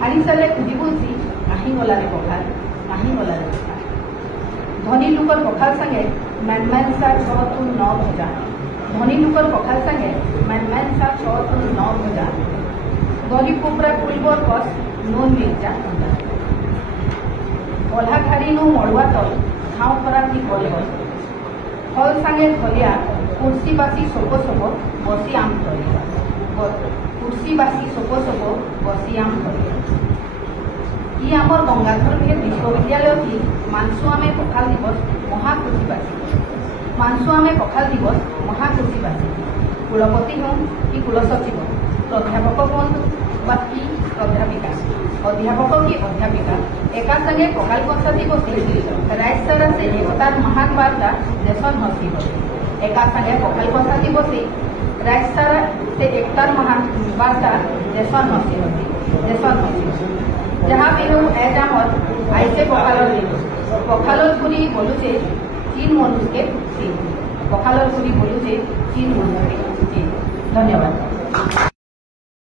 হাড়ি চালে খুদি বলছি নাহি গলাৰে পখাল নাহি গলাৰে পখাল ধনী লোকৰ পখাল সাঙে মেন চা 6 টু 9 ভজা ধনী লোকৰ পখাল সাঙে মেন চা 6 টু 9 ভজা গৰি কোবৰা কুলবৰ কচ নুন মিৰ্জা কলা ঘাড়ি নো মৰুৱা তল ঘাঁও খৰাতি কলগল ফল সাঙে ধলিয়া কুৰ্চি বাছি চপ বসি আম ধলিয়া কুর্সি বাসি সোপ বসি আম ধরিয়া ই আমার গঙ্গাধর মেহের বিশ্ববিদ্যালয়টি মানসুয়ামে পখাল দিবস মহাকুশিবাসী মানসুয়ামে পখাল দিবস মহাকুশিবাসী কুলপতি হন কি কুলসচিব প্রাধ্যাপক হন বা কি প্রাধ্যাপিকা অধ্যাপক কি অধ্যাপিকা একা সঙ্গে পখাল কষা দিবসে রাইজ সারা সে একতার মহান বার্তা দেশন হসি একা সঙ্গে পখাল কষা দিবসে রাইজ সারা সে একতার মহান বার্তা দেশন হসি যাহা বিহু এজামত আইসে পখালর দিবস পখালর ঘুরি বলুছে চীন মনুষকে চীন পখালর ঘুরি বলুছে চীন মনুষকে চীন ধন্যবাদ।